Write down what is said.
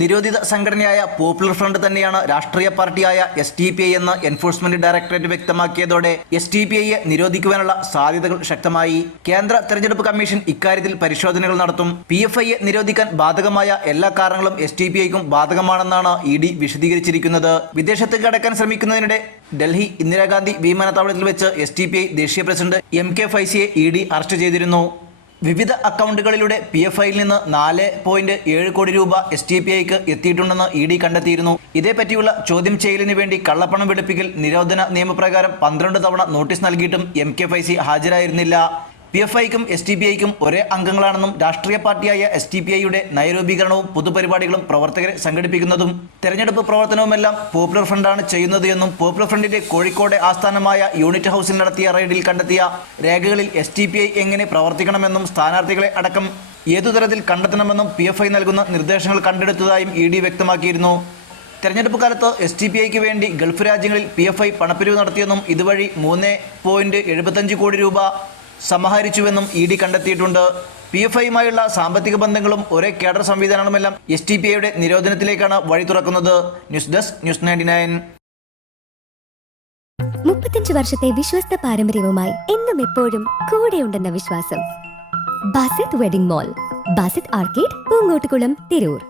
നിരോധിത സംഘടനയായ popular front തന്നെയാണ് രാഷ്ട്രീയ പാർട്ടിയായ SDPI എന്ന് എൻഫോഴ്സ്മെന്റ് ഡയറക്ടറേറ്റ് വ്യക്തമാക്കിയതോടെ SDPIയെ നിരോധിക്കുവാനുള്ള സാധ്യതകൾ ശക്തമായി. കേന്ദ്ര തെരഞ്ഞെടുപ്പ് കമ്മീഷൻ ഇക്കാര്യത്തിൽ പരിശോധനകൾ നടത്തും. PFIയെ നിരോധിക്കാൻ ബാധകമായ എല്ലാ കാരണങ്ങളും SDPIക്കും ബാധകമാണെന്നാണ് ED വിശദീകരിച്ചിരിക്കുന്നത്. വിദേശത്ത് കടക്കാൻ ശ്രമിക്കുന്നതിനിടെ ഡൽഹി ഇന്ദിരാഗാന്ധി വിമാനത്താവളത്തിൽ വെച്ച് SDPI ദേശീയ പ്രസിഡന്റ് MK ഫൈസിയെ ED അറസ്റ്റ് ചെയ്തിരുന്നു. വിവിധ അക്കൗണ്ടുകളിലൂടെ PFIയിൽ നിന്ന് 4.7 കോടി രൂപ SDPIക്ക് എത്തിയിട്ടുണ്ടെന്ന് ED കണ്ടെത്തിയിരുന്നു. ഇതേപ്പറ്റിയുള്ള ചോദ്യം ചെയ്യലിന് വേണ്ടി കള്ളപ്പണം വെളുപ്പിക്കൽ നിരോധന നിയമപ്രകാരം 12 തവണ നോട്ടീസ് നൽകിയിട്ടും MK ഫൈസി ഹാജരായിരുന്നില്ല. PFIക്കും SDPIക്കും ഒരേ അംഗങ്ങളാണെന്നും രാഷ്ട്രീയ പാർട്ടിയായ SDPIയുടെ നയരൂപീകരണവും പൊതുപരിപാടികളും പ്രവർത്തകരെ സംഘടിപ്പിക്കുന്നതും തെരഞ്ഞെടുപ്പ് പ്രവർത്തനവുമെല്ലാം പോപ്പുലർ ഫ്രണ്ടാണ് ചെയ്യുന്നത് എന്നും പോപ്പുലർ ഫ്രണ്ടിന്റെ കോഴിക്കോട് ആസ്ഥാനമായ യൂണിറ്റ് ഹൗസിൽ നടത്തിയ റെയ്ഡിൽ കണ്ടെത്തിയ രേഖകളിൽ SDPI എങ്ങനെ പ്രവർത്തിക്കണമെന്നും സ്ഥാനാർത്ഥികളെ അടക്കം ഏതുതരത്തിൽ കണ്ടെത്തണമെന്നും PFI നൽകുന്ന നിർദ്ദേശങ്ങൾ കണ്ടെടുത്തതായും ED വ്യക്തമാക്കിയിരുന്നു. തെരഞ്ഞെടുപ്പ് കാലത്ത് SDPIക്ക് വേണ്ടി ഗൾഫ് രാജ്യങ്ങളിൽ PFI പണപ്പിരിവ് നടത്തിയെന്നും ഇതുവഴി 3.75 കോടി രൂപ സമാഹരിച്ചുവെന്നും ED കണ്ടെത്തിയിട്ടുണ്ട്. PFIയുമായുള്ള സാമ്പത്തിക ബന്ധങ്ങളും ഒരേ കേഡർ സംവിധാനങ്ങളുമെല്ലാം SDPIയുടെ നിരോധനത്തിലേക്കാണ് വഴി തുറക്കുന്നത്. News desk news 99. 35 വർഷത്തെ വിശ്വസ്ത പാരമ്പര്യവുമായി എന്നും എപ്പോഴും കൂടെയുണ്ടെന്ന വിശ്വാസം. Basith wedding mall, Basith arcade, Poonkottukulam, Tirur.